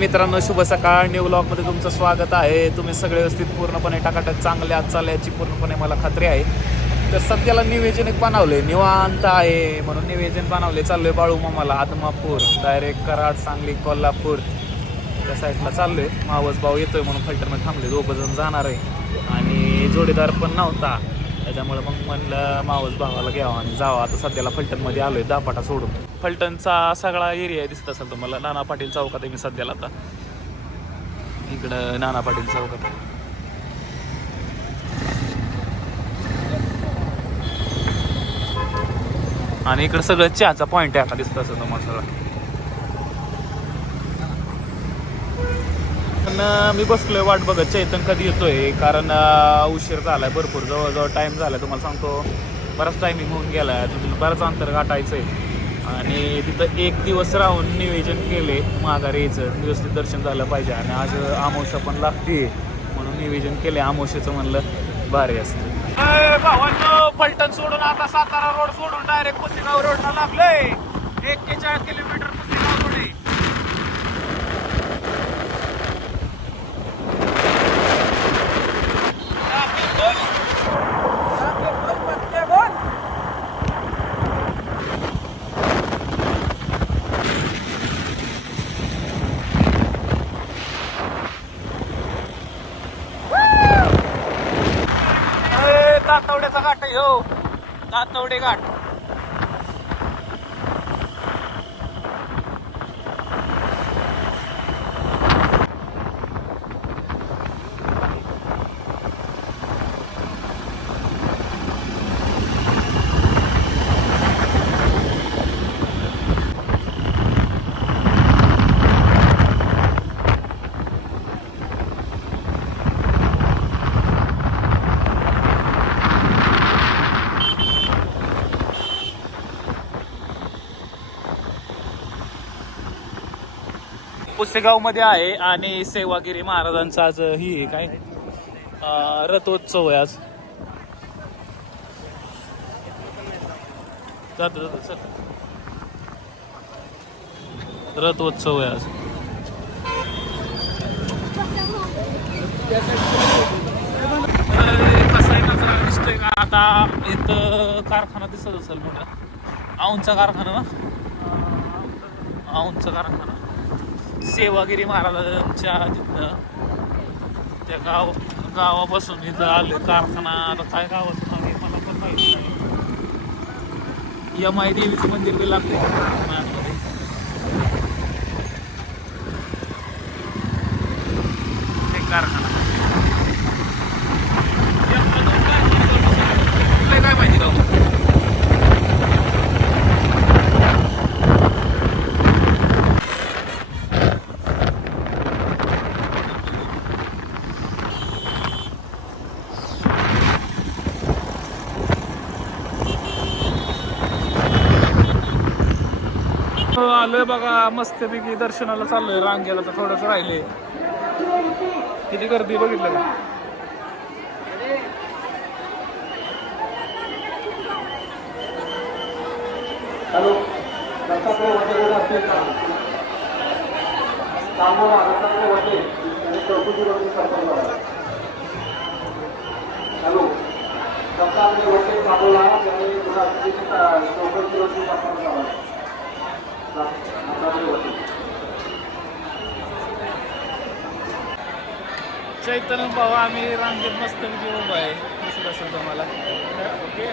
मित्रांनो, शुभ सकाळ. न्यू व्लॉगमध्ये तुमचं स्वागत आहे. तुम्ही सगळे व्यवस्थित पूर्णपणे टाकाटक चांगले आज चालल्याची पूर्णपणे मला खात्री आहे. तर सध्याला नियोजन एक बनवले, निवांत आहे म्हणून नियोजन बनवले. चाललोय बाळू मामाला, आदमापूर, डायरेक्ट कराड, सांगली, कोल्हापूर त्या साईडला चाललोय. मावस भाऊ येतोय म्हणून फलटणमध्ये थांबले, दोघं जण जाणार आहे आणि जोडीदार पण नव्हता, त्याच्यामुळे मग म्हणलं मावस भावाला घ्यावं आणि जावं. आता सध्याला फलटणमध्ये आलोय, दापाटा सोडून. फलटणचा सगळा एरिया दिसत असेल तुम्हाला. नाना पाटील चौकात आहे मी सध्याला. आता इकडं नाना पाटील चौकात आणि इकडं सगळं चहाचा पॉईंट आहे. आता दिसत असेल तुम्हाला सगळं. पण मी बसलोय वाट बघत चैतन कधी येतोय, कारण उशीर झालाय भरपूर, जवळजवळ टाइम झालाय. तुम्हाला सांगतो बराच टायमिंग होऊन गेलाय, बरंच अंतर गाठायचंय आणि तिथं एक दिवस राहून नियोजन केले माघारी यायचं, व्यवस्थित दर्शन झालं पाहिजे. आणि आज आमोशा पण लागते म्हणून नियोजन केले. आमोशेचं म्हणलं भारी असतं. भावांनो, फलटण सोडून आता सातारा रोड सोडून डायरेक्ट पुसेगाव रोडला लागलोय. 41 किलोमीटर पुसेगाव रोड आहे. दातवड्याचा घाट आहे हो, दातवडे घाट. पुसेगाव मध्ये आहे आणि सेवागिरी महाराजांचा आज ही काय रथोत्सव आहे आज. रथोत्सव आहे आज. कसा आहे कचरा दिसतोय का? आता इथं कारखाना दिसत असेल मोठा, औंधचा कारखाना ना, औंधचा कारखाना. सेवागिरी महाराजांच्या तिथनं त्या गावापासून इथं आले कारखाना. आता काय गावाचं नाव आहे मला पण माहिती नाही. यमाई देवीचं मंदिर बी लागले कारखान्यामध्ये. कारखाना काय माहिती गाव. आलोय बघा, मस्तपैकी दर्शनाला चाललोय. रांगेला तर थोडंच राहिले. किती गर्दी बघितलं का? हॅलो, चैतन्य भाऊ, आम्ही रांगेत मस्त उभा आहे, दिसत असेल तुम्हाला. ओके,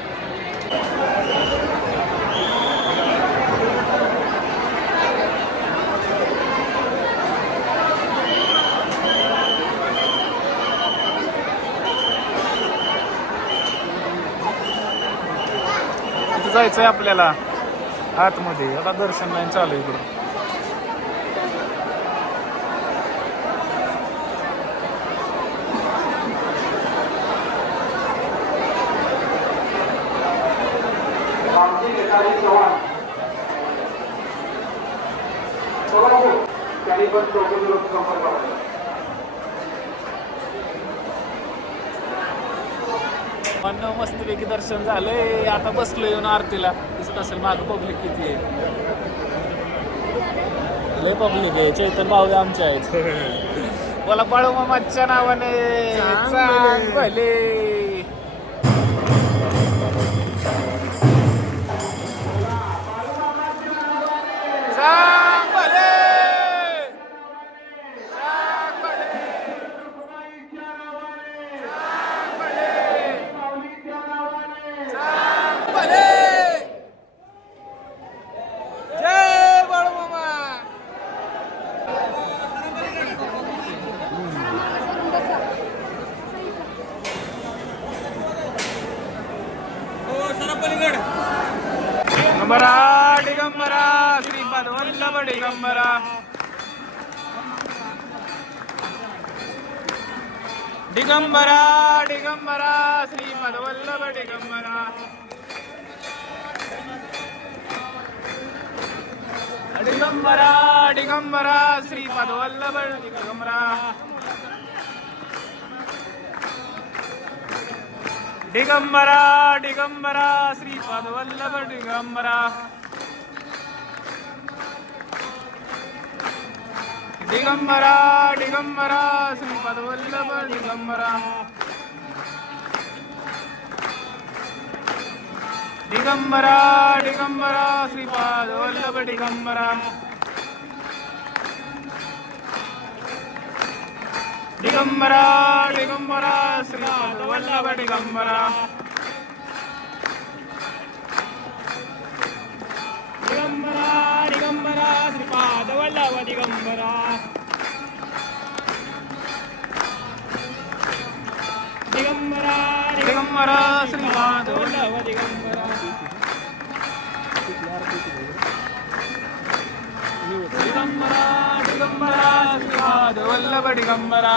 इथं जायचंय आपल्याला आतमध्ये. आता दर्शन लाईन चालू आहे इकडं. मस्तपैकी दर्शन झालंय. आता बसलो येऊन आरतीला. दिसत असेल माग पब्लिक किती आहे. लय पब्लिक आहे. चैतन भाऊ आमचे आहेत. मला बाळू मामाच्या नावाने चांग भले. चांग भले. चांग भले. चांग भले. जय बाळू मामा. दिगंबरा दिगंबरा श्रीपाद वल्लभ दिगंबरा. दिगंबरा दिगंबरा श्रीपाद वल्लभ दिगंबरा. दिगंबरा दिगंबरा श्रीपाद वल्लभ दिगंबरा. दिगंबरा दिगंबरा श्रीपाद वल्लभ दिगंबरा. दिगंबरा दिगंबरा श्रीपाद वल्लभ दिगंबरा. दिगंबरा दिगंबरा श्रीपाद वल्लभ दिगंबरा. दिगंबरा दिगंबरा श्रीपाद वल्लभ दिगंबरा. दिगंबरा दिगंबरा श्रीपाद वल्लभ दिगंबरा.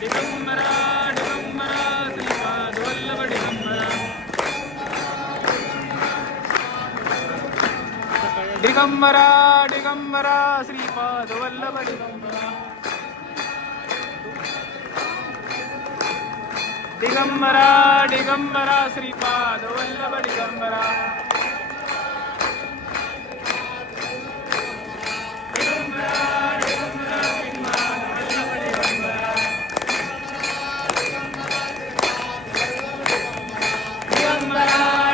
दिगंबरा दिगंबरा श्रीपाद वल्लभ दिगंबरा. दिगंबरा दिगंबरा श्रीपाद वल्लभ दिगंबरा. दिगंबरा दिगंबरा श्रीपाद वल्लभ दिगंबरा. दिगंबरा दिगंबरा श्रीपाद वल्लभ दिगंबरा. दिगंबरा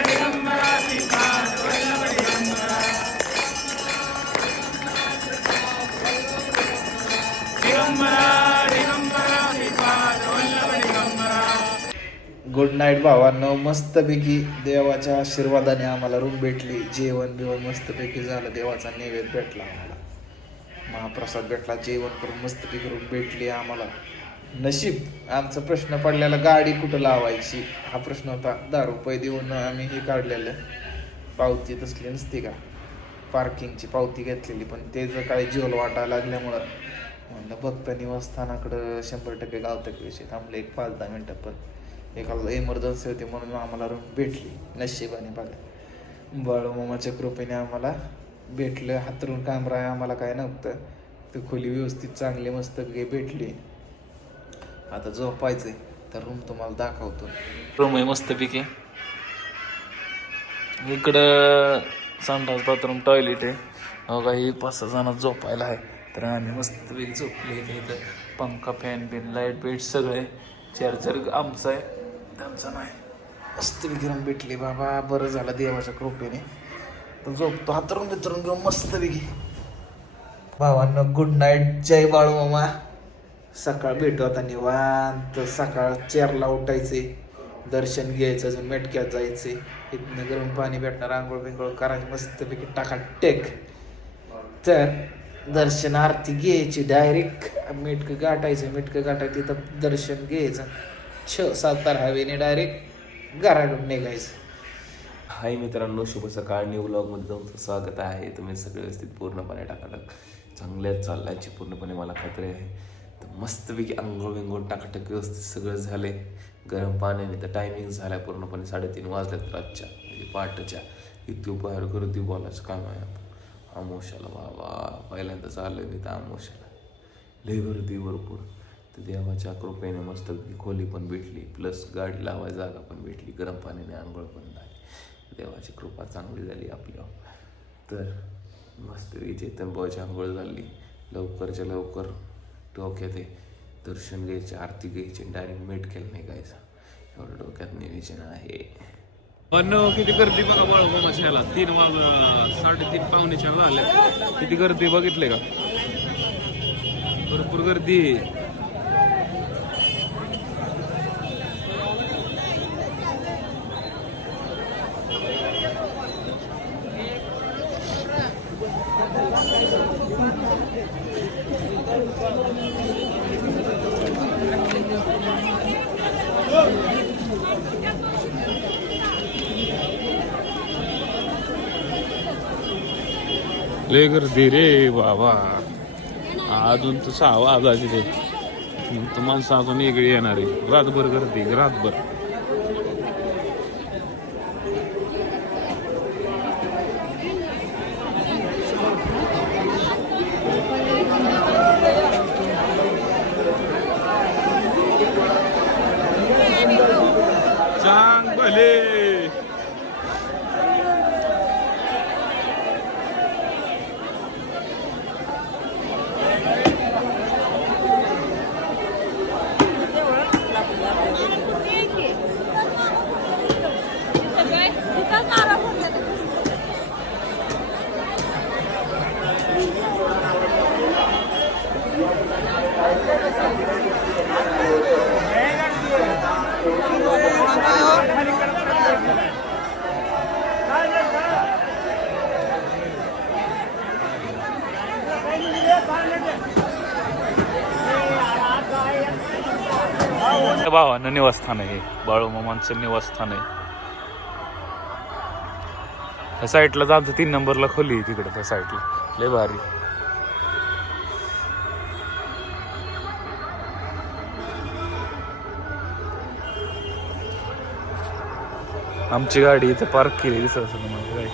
दिगंबरा श्रीपाद वल्लभ दिगंबरा. गुड नाईट भावांनो. मस्तपैकी देवाच्या आशीर्वादाने आम्हाला रूम भेटली. जेवण बिवण मस्तपैकी झालं. देवाचा नैवेद्य भेटला आम्हाला. महाप्रसाद भेटला. जेवण करून मस्तपैकी रूम भेटली आम्हाला. नशीब आमचा प्रश्न पडलेला गाडी कुठं लावायची हा प्रश्न होता. 10 रुपये देऊन आम्ही हे काढलेलं पावती तसली नसती का पार्किंगची पावती घेतलेली. पण ते जर काही जीवल वाटायला लागल्यामुळं म्हणलं भक्त निवासस्थानाकडं 100% गावतक विषय थांबले. एक 5-10 मिनटं. पण एखादा इमर्जन्सी होती म्हणून आम्हाला रूम भेटली नशिबाने. बघा बाळूमामाच्या कृपेने आम्हाला भेटलं. हातरून काम राह आम्हाला काय नव्हतं. ती खोली व्यवस्थित चांगली मस्त भेटली. आता झोपायचंय तर रूम तुम्हाला दाखवतो. रूम आहे मस्तपैकी. इकडं संडास बाथरूम टॉयलेट आहे. बघा ही 5-6 जण झोपायला आहे. तर आम्ही मस्तपैकी झोपले. इथं पंखा फॅन बिन लाईट बेट सगळे. चार्जर आमचा आहे त्यांचा नाही. मस्तपैकी रूम भेटली बाबा. बरं झालं देवाच्या कृपेने. तर झोपतो हातरून बितरून घेऊन मस्तपैकी. भावांना गुड नाईट. जय बाळूमामा. सकाळ भेटू आता निवांत. सकाळ 4ला उठायचे. दर्शन घ्यायचं. अजून मेटक्यात जायचे. इथनं गरम पाणी भेटणार. आंघोळ बिंघोळ करायची मस्तपैकी टाकाटेक. तर दर्शन आरती घ्यायची. डायरेक्ट मेटकं गाठायचं. तिथं दर्शन घ्यायचं. 6-7 हायवेने डायरेक्ट घराकडून निघायचं. हाय मित्रांनो, शुभ सकाळ. न्यू व्लॉगमध्ये तुमचं स्वागत आहे. तुम्ही सगळे व्यवस्थित पूर्णपणे टाकाटक चांगल्याच चालल्याची पूर्णपणे मला खात्री आहे. तर मस्तपैकी अंघोळ बिंघोळ टाकाटक व्यवस्थित सगळं झाले. गरम पाण्याने तर टायमिंग झाला पूर्णपणे 3:30 वाजल्यात रातच्या, म्हणजे पहाटेच्या. इतकी बाहेर गर्दी बोलायचं काम आहे. आमोशाला बाबा पहिल्यांदा चाललं मी तर आमोशाला. लय गर्दी भरपूर. तर देवाच्या कृपेने मस्त खोली पण भेटली, प्लस गाडी लावायची जागा पण भेटली. गरम पाण्याने आंघोळ पण झाली. देवाची कृपा चांगली झाली आपल्यावर. तर मस्त चेतन भावाची आंघोळ झाली, लवकरच्या लवकर डोक्यात दर्शन घ्यायचे, आरती घ्यायची, डायरेक्ट मेट केलं नाही गायचं, एवढं डोक्यात नियोजन आहे. पण किती गर्दी बघा बाळूमामाच्या ह्याला, 3:30 पावणे 4 झाले. किती गर्दी बघितले का, भरपूर गर्दी. लय गर्दी रे बाबा, अजून तर 6 वाजायचे ते, तर माणसं अजून वेगळी येणार आहे. रातभर गर्दी, रातभर. चांग भले. भावानं निवासस्थान आहे, बाळूमामांचं निवासस्थान आहे. त्या साईडला आमचं 3 नंबरला खोली आहे, तिकडे त्या साईडला लय भारी. आमची गाडी इथे पार्क केली दिसत असेल तुम्हाला काय.